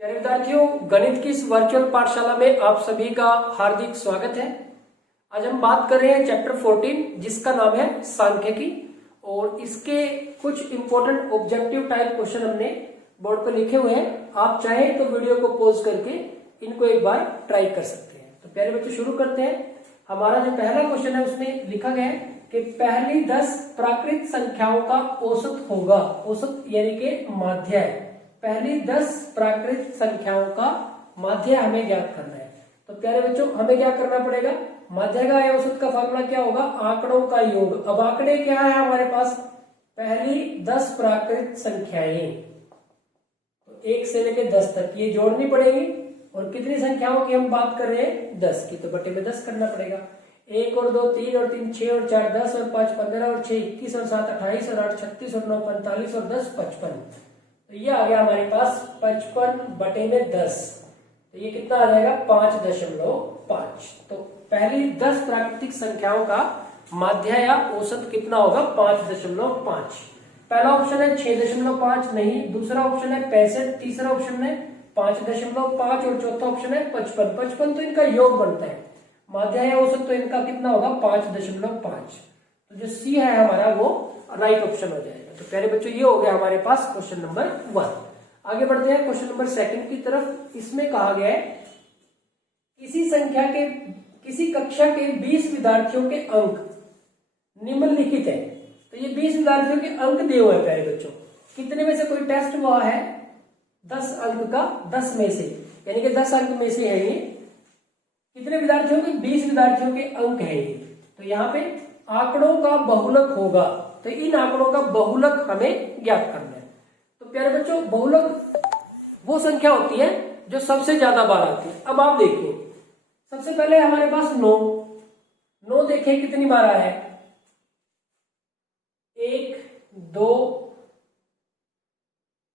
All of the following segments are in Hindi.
प्यारे विद्यार्थियों, गणित की इस वर्चुअल पाठशाला में आप सभी का हार्दिक स्वागत है। आज हम बात कर रहे हैं चैप्टर 14 जिसका नाम है सांख्यिकी और इसके कुछ इंपॉर्टेंट ऑब्जेक्टिव टाइप क्वेश्चन हमने बोर्ड पर लिखे हुए हैं। आप चाहें तो वीडियो को पॉज करके इनको एक बार ट्राई कर सकते हैं। तो प्यारे बच्चों शुरू करते हैं। हमारा जो पहला क्वेश्चन है उसमें लिखा गया है कि पहली 10 प्राकृत संख्याओं का औसत होगा। औसत यानी कि माध्य है। पहली 10 प्राकृत संख्याओं का माध्य हमें ज्ञात करना है। तो प्यारे बच्चों हमें क्या करना पड़ेगा, माध्य का या औसत का फॉर्मूला क्या होगा, आंकड़ों का योग। अब आंकड़े क्या है हमारे पास, पहली 10 प्राकृत संख्याएं, तो 1 से लेकर 10 तक ये जोड़नी पड़ेगी। और कितनी संख्याओं की हम बात कर रहे हैं, 10 की, तो बटे में 10 करना पड़ेगा। 1 और 2 3 और 3 6 और 4 10 और 5 15 और 6 21 और 7 28 और 8 36 और 9 45 और 10 55। तो ये आ गया हमारे पास 55 बटे में 10। तो ये कितना आ जाएगा, 5.5। तो पहली 10 प्राकृतिक संख्याओं का माध्य या औसत कितना होगा, 5.5। पहला ऑप्शन है 6.5, नहीं। दूसरा ऑप्शन है 65, तीसरा ऑप्शन है 5.5 और चौथा ऑप्शन है 55। 55 तो इनका योग बनता है, माध्य या औसत तो इनका कितना होगा, 5.5। तो जो सी है हमारा वो राइट ऑप्शन हो जाएगा। तो प्यारे बच्चों ये हो गया हमारे पास क्वेश्चन नंबर 1। आगे बढ़ते हैं क्वेश्चन नंबर 2 की तरफ। इसमें कहा गया है किसी कक्षा के 20 विद्यार्थियों के अंक निम्नलिखित है। तो ये 20 विद्यार्थियों के अंक दिए हुए हैं प्यारे बच्चों। कितने में से कोई टेस्ट हुआ है, 10 अंक का 10 में से, यानी कि 10 अंक में से है ये। कितने विद्यार्थियों के, 20 विद्यार्थियों के अंक है ये। तो यहाँ पे आंकड़ों का बहुलक होगा, तो इन आंकड़ों का बहुलक हमें ज्ञात करना है। तो प्यारे बच्चों बहुलक वो संख्या होती है जो सबसे ज्यादा बार आती है। अब आप देखिए, सबसे पहले हमारे पास 9 देखें कितनी बार आया है, 1 2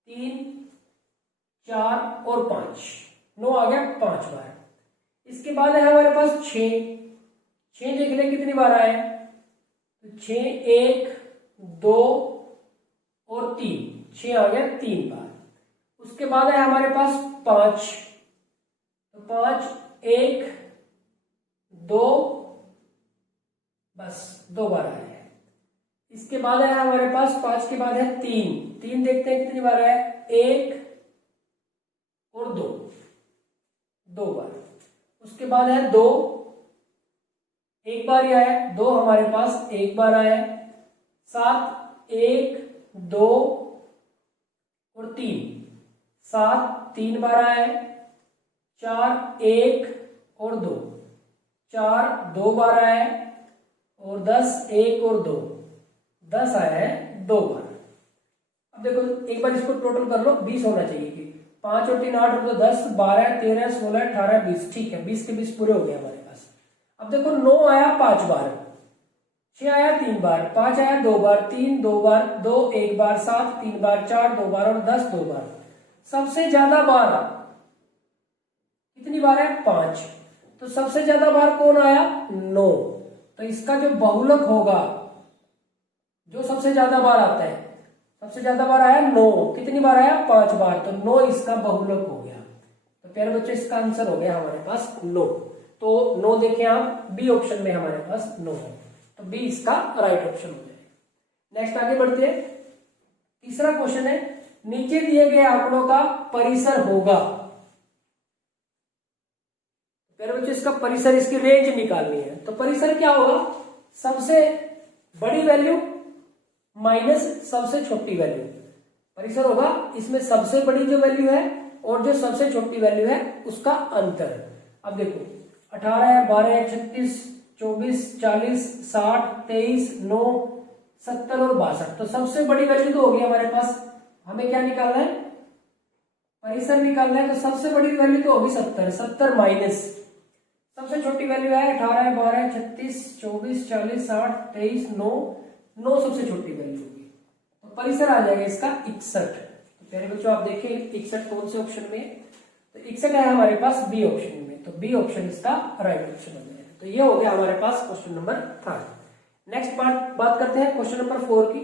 3 4 और 5, 9 आ गया 5 बार। इसके बाद है हमारे पास 6 देख ले कितनी बार आया है, 6 1 2 और 3, 6 आ गया 3 बार। उसके बाद है हमारे पास 5, तो 5 1 2 बस 2 बार आया है। इसके बाद है हमारे पास 5 के बाद है 3 देखते हैं कितनी बार आया है, 1 और 2 बार। उसके बाद है 2, एक बार ही आया है, 2 हमारे पास एक बार आया है। 7 1 2 और 7 3 बार आया है। 4 1 और 2, 4 2 बार आया है। और 10 1 और 2, 10 आया है 2 बार। अब देखो एक बार इसको टोटल कर लो, 20 होना चाहिए कि 5 और 3 8 और 2 10 12 13 16 18 20, ठीक है 20 के 20 पूरे हो गए हमारे पास। अब देखो 9 आया 5 बार, 6 आया 3 बार, 5 आया 2 बार, 3 2 बार, 2 1 बार, 7 3 बार, 4 2 बार और 10 2 बार। सबसे ज्यादा बार कितनी बार है, 5। तो सबसे ज्यादा बार कौन आया, 9। तो इसका जो बहुलक होगा, जो सबसे ज्यादा बार आता है, सबसे ज्यादा बार आया 9, कितनी बार आया, 5 बार, तो 9 इसका बहुलक हो गया। तो प्यारे बच्चों इसका आंसर हो गया हमारे पास 9। तो 9 देखें आप, बी ऑप्शन में हमारे पास 9 है, तो बी इसका राइट ऑप्शन हो जाएगा। नेक्स्ट आगे बढ़ते हैं। तीसरा क्वेश्चन है, नीचे दिए गए आंकड़ों का परिसर होगा। प्यारे बच्चों इसका परिसर, इसकी रेंज निकालनी है। तो परिसर क्या होगा, सबसे बड़ी वैल्यू माइनस सबसे छोटी वैल्यू। परिसर होगा इसमें सबसे बड़ी जो वैल्यू है और जो सबसे छोटी वैल्यू है उसका अंतर। अब देखो 18 है, 12 है, 36 24 40 60 23 9 70 और 62। तो सबसे बड़ी वैल्यू तो होगी हमारे पास। हमें क्या निकालना है, परिसर निकालना है। तो सबसे बड़ी वैल्यू तो होगी 70, 70 माइनस सबसे छोटी वैल्यू है 18 12 36 24 40 60 23 9 सबसे छोटी वैल्यू होगी। तो परिसर आ जाएगा इसका 61। तो प्यारे बच्चों आप देखिए 61 कौन से ऑप्शन में, तो 61 है हमारे पास बी ऑप्शन में। तो बी ऑप्शन इसका राइट ऑप्शन हो जाएगा। तो ये हो गया हमारे पास क्वेश्चन नंबर 3। नेक्स्ट बात करते हैं क्वेश्चन नंबर 4 की।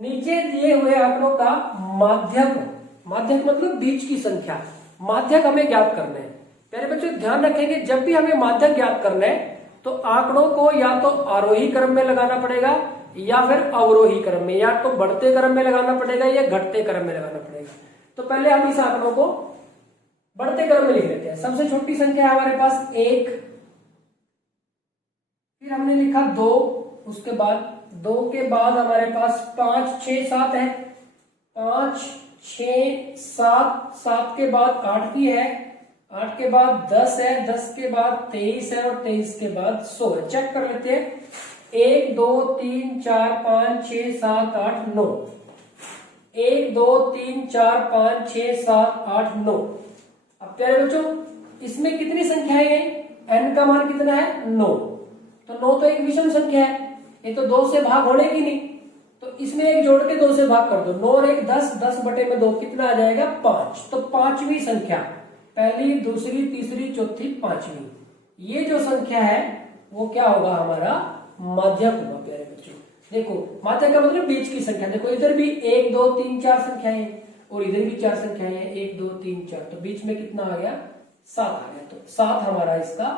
नीचे दिए हुए आंकड़ों का माध्यक मतलब बीच की संख्या, माध्यक हमें ज्ञात करना है। प्यारे बच्चों ध्यान रखेंगे, जब भी हमें माध्यक ज्ञात करना है तो आंकड़ों को या तो आरोही क्रम में लगाना पड़ेगा या फिर अवरोही क्रम में, या तो बढ़ते क्रम में लगाना पड़ेगा या घटते क्रम में लगाना पड़ेगा। तो पहले हम इस आंकड़ों को बढ़ते क्रम में लिख लेते हैं। सबसे छोटी संख्या है हमारे पास 1, फिर हमने लिखा 2, उसके बाद 2 के बाद हमारे पास 5, 6, 7 है, 5, 6, 7, 7 के बाद 8 भी है, 8 के बाद 10 है, 10 के बाद 23 है और 23 के बाद 100 है। चेक कर लेते हैं, 1 2 3 4 5 6 7 8 9, 1 2 3 4 5 6 7 8 9। अब प्यारे बच्चों इसमें कितनी संख्याएं हैं, n का मान कितना है 9, तो 9 तो एक विषम संख्या है, ये तो 2 से भाग होने की नहीं, तो इसमें एक जोड़ के 2 से भाग कर दो, 9 और 1 10, 10 बटे में 2 कितना आ जाएगा 5। तो पांचवी संख्या, पहली दूसरी तीसरी चौथी पांचवी, ये जो संख्या है वो क्या होगा हमारा माध्यक होगा। प्यारे बच्चों देखो माध्यक का मतलब बीच की संख्या। देखो इधर भी 1 2 3 4 संख्याएं और इधर भी 4 संख्याएं हैं, 1 2 3 4, तो बीच में कितना आ गया 7 आ गया, तो 7 हमारा इसका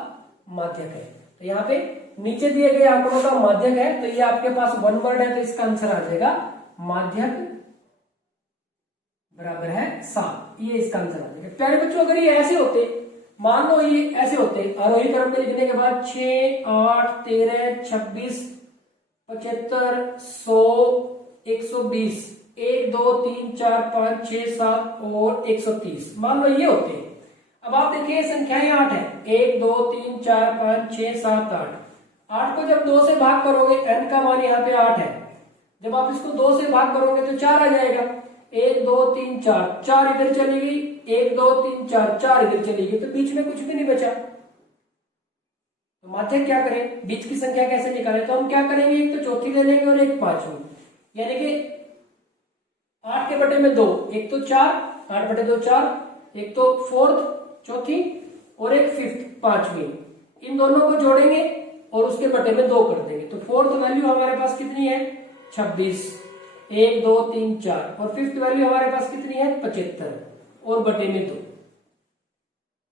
माध्यक है। तो यहाँ पे नीचे दिए गए आंकड़ों का माध्यक है, तो ये आपके पास वन वर्ड है, तो इसका आंसर आ जाएगा माध्यक बराबर है 7, ये इसका आंसर आ जाएगा। प्यारे बच्चों अगर ये ऐसे होते, मान लो ये ऐसे होते, आरोही क्रम में लिखने के बाद 6 8 13 26 75 100 120 1 2 3 4 5 6 7 और 130, मान लो ये होते। अब आप देखिए संख्याएं 8 है, 1 2 3 4 5 6 7 8, 8 को जब 2 से भाग करोगे, n का मान यहाँ पे 8 है, जब आप इसको 2 से भाग करोगे तो 4 आ जाएगा, 1 2 3 4, 4 इधर चली गई, 1 2 3 4, 4 इधर चली गई, तो बीच में कुछ भी नहीं बचा। तो माध्यक क्या करें, बीच की संख्या कैसे निकालें, तो हम क्या करेंगे, एक तो चौथी ले लेंगे और एक पांचवी, यानी कि 8 के बटे में 2, एक तो 4, 8 बटे 2 4, एक तो फोर्थ चौथी और एक फिफ्थ पांचवी, इन दोनों को जोड़ेंगे और उसके बटे में 2 कर देंगे, तो फोर्थ वैल्यू हमारे पास कितनी है 26, 1 2 3 4, और फिफ्थ वैल्यू हमारे पास कितनी है 75 और बटे में 2,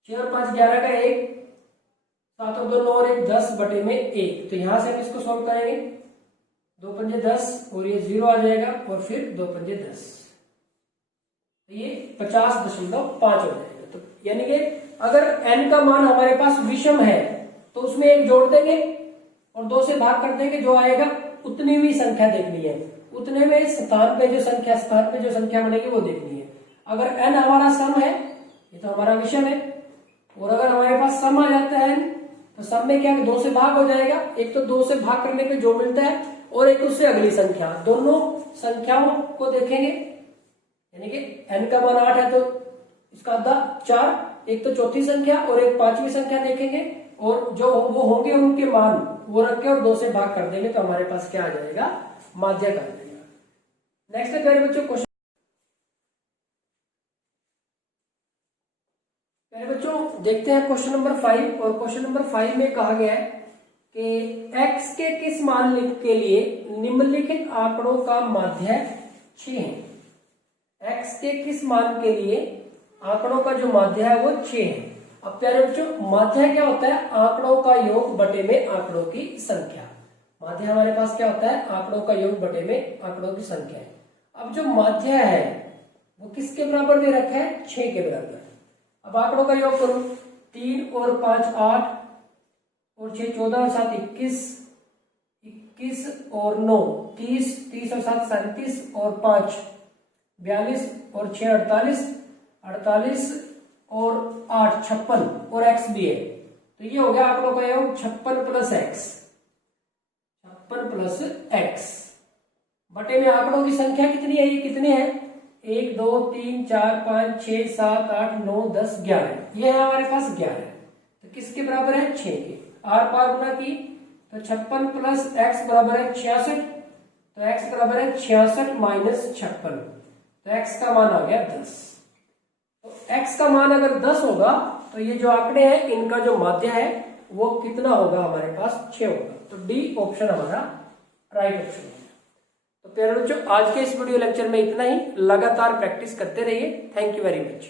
6 और 5 11 का 1, 7 और 2 9 और 1 10 बटे में 1, तो यहां से हम इसको सॉल्व करेंगे, 2 पंजे 10 और ये 0 आ जाएगा और फिर 2 पंजे 10, तो ये 50.5 हो जाएगा। तो यानी कि अगर n का मान हमारे पास विषम है तो उसमें एक जोड़ देंगे और 2 से भाग कर देंगे, जो आएगा उतनी भी संख्या देखनी है, उतने में स्थान पे जो संख्या बनेगी वो देखनी है। अगर n हमारा सम है, ये तो हमारा विषम है, और अगर हमारे पास सम आ जाता है तो सम में क्या 2 से भाग हो जाएगा, एक तो 2 से भाग करने पे जो मिलता है और एक उससे अगली संख्या, दोनों संख्याओं को देखेंगे, यानी कि n का मान 8 है तो इसका आधा 4, एक तो चौथी संख्या और एक पांचवी संख्या देखेंगे, और जो वो होंगे उनके मान वो रख के और 2 से भाग कर देंगे, तो हमारे पास क्या आ जाएगा माध्यक आ जाएगा। नेक्स्ट है प्यारे बच्चों क्वेश्चन, प्यारे बच्चों देखते हैं क्वेश्चन नंबर 5, और क्वेश्चन नंबर 5 में कहा गया है कि x के किस मान के लिए निम्नलिखित आंकड़ों का माध्यक 6 है। x के किस मान के लिए आंकड़ों का जो माध्य है वो 6 है। अब प्यारे बच्चों माध्य क्या होता है, आंकड़ों का योग बटे में आंकड़ों की संख्या। माध्य हमारे पास क्या होता है, आंकड़ों का योग बटे में आंकड़ों की संख्या है। अब जो माध्य है वो किसके बराबर दे रखा है, 6 के बराबर। अब आंकड़ों का योग करो, 3 और 5 8 और 6 14 और 7 21, 21 और 9 30, 30 और 7 37 और 5 42 और 6 48, 48 और 8 56 और x भी है, तो ये हो गया आंकड़ों का योग 56 प्लस x, 56 प्लस x बटे में आंकड़ों की संख्या कितनी है, ये कितने हैं 1 2 3 4 5 6 7 8 9 10 11, ये है हमारे पास 11, तो किसके बराबर है 6 के। आर पार गुना की तो 56 प्लस x बराबर है 66, तो x बराबर है 66 माइनस 56, तो x का मान आ गया 10। तो x का मान अगर 10 होगा तो ये जो आंकड़े हैं इनका जो माध्य है वो कितना होगा, हमारे पास 6 होगा, तो डी ऑप्शन हमारा राइट ऑप्शन है। तो प्यारे बच्चों आज के इस वीडियो लेक्चर में इतना ही, लगातार प्रैक्टिस करते रहिए। Thank you very much.